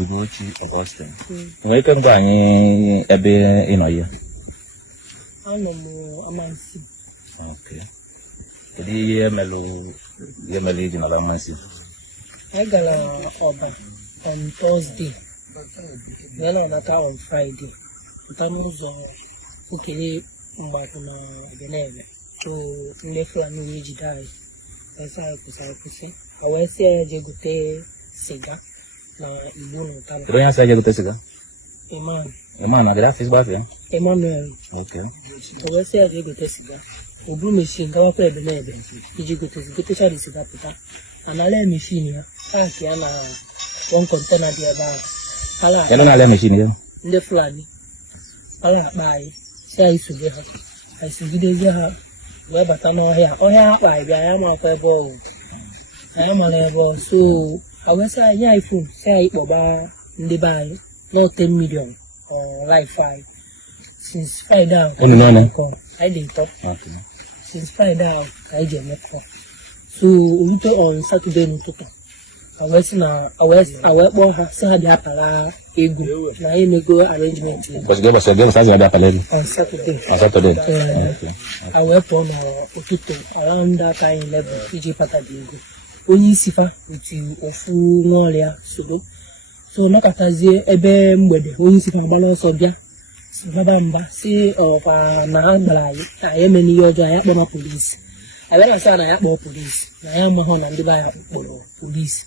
Ugochi Augustine. We can go any ebe in a year. I know more Amansea. Okay. The year mellow, year mellow in Amansea. I got a order on Thursday. Then on Friday. But I'm also okay. Back on the name. So, left one new die. As I could say. I will say, Jagute Siga. Pero ya se llegó Tessiga. Emmanuel, gracias, Bafia. Emmanuel. Okay. I will say, Jagute Siga. Ubu machine, go up the neighbor. You go to the Gutesha Siga. And I let machine here. Kiana one container the about. I don't know machine here. In the flag. I'll buy. Say I should get her. I should get her. Where but I know here. Oh, yeah, I am a ball. I am a level. So I will say, yeah, if you say Boba in the buy, not 10 million or like 5. Since 5 down, I didn't talk. Okay. Since 5 down, I didn't make for. So we put on Saturday in Toto. I went more Saturday after a good. Now you go arrangement. But give us a girl on Saturday. On Saturday. Okay. I went on Okito around that time level, PG Patadigo. When you see her with you or full Nolia, so Nakatazi, Ebem, when you see her balance of ya, Babamba, see of Nahandala, I am in your Jayabama police. I went outside, I have more police. I am a hon and the police.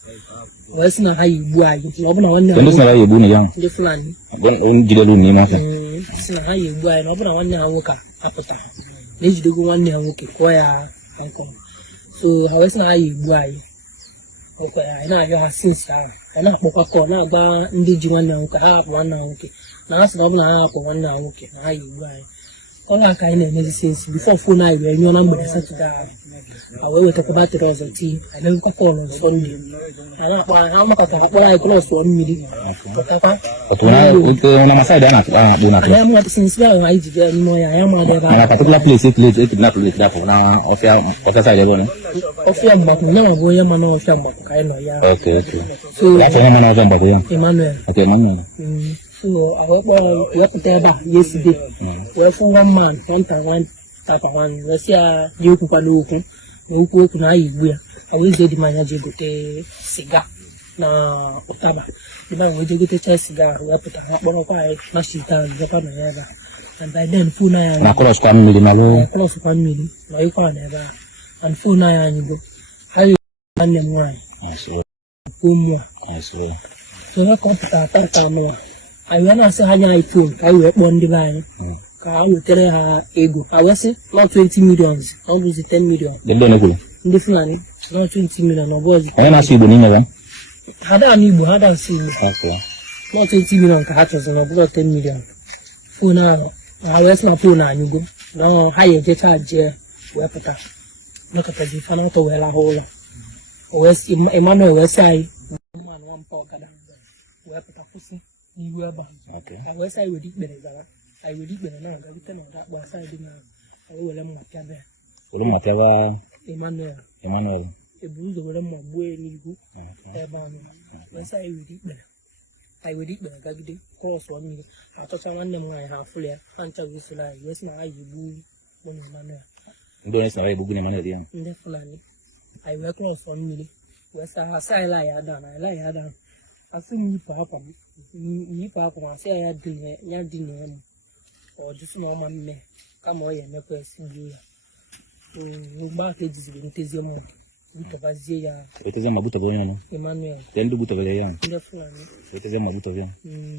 What's not how you buy it? Open one now. Listen, I will young. The flan. Don't get a room, nothing. It's not how you buy it. Open one now, walk up. Need to go one now, walk it. So, how is not how you buy it? Okay, I know you have since I not book a now, but indeed you want to have one now, okay. Now, that's not one now, okay. How you buy it? All our kind of medicines before 4 night, when your number is set to die. I will talk about the rest of tea. I never call on Sunday. And how much I close 1 million. But when I'm aside, I'm not. I am not since I did anymore. I am a particular place. It not live that for now. Of your side, of your back, no, boy, a man of your back. I know, okay. So that's a man of them, but Emmanuel. Okay, Emmanuel. So I went up there yesterday. There's 1 man, 1 time, type of one. Let's see, you can do. Who can I agree? I will say the manager go to cigar. Na Otaba. The man will get a cigar, we put a hot bottle of Mashita, Japan, and by then, full 9. Across 1 million, close 1 million. No, you can't ever. And full 9 you go. How you run them right? I saw. So I come to that more. I went and said, I told I will one divine. I will tell her ego. I was not 20 millions, I was 10 million. The benefit. Different, not 20 million. I was. I am asking you, had I need had I seen okay. Not 20 million cartons and about 10 million. For now, I was not for now, you go. No higher get charge here. Look at the fan out of a hole. West Emmanuel West Side. 1 pocket. You have to pussy. You were born. Okay. I was I would eat better. I will eat better now. I will tell that was I didn't know. I will let my cabin. Emmanuel. The bruise of them were way you go. Yes, I will eat better. I will eat better. I did cross 1 minute. I thought I want them I have fully until this lie. Yes, now I will do Emmanuel. Don't say I will be Emmanuel. Definitely. I will cross 1 minute. Yes, I say lie down. I lie down. I think you papa. You papa say I didn't. You didn't. Or just no man me. Come on, you make us see you. Back ages with Tizium. Butovazia. It is a Mabuto, Emmanuel. Then do Butovia. It is a Mabutovia.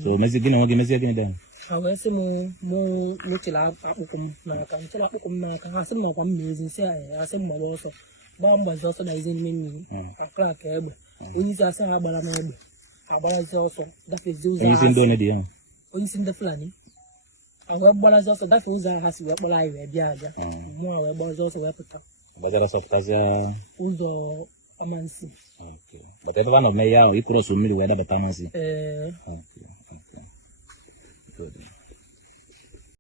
So, Mexican or Mexican. I will say more Mutila Akum Naka, tell Akum Naka, has some more amazing say, I say more also. Bomb was also in me. A crack ebb. We need to say about a maybe. About also. That is using Donadia. When you see the flanny. I will balance also that was a has weapon I read, yeah. More about also weapon. But there are some Awka Amansea. Okay. But everyone of me, you could also meet whether the Tamansi.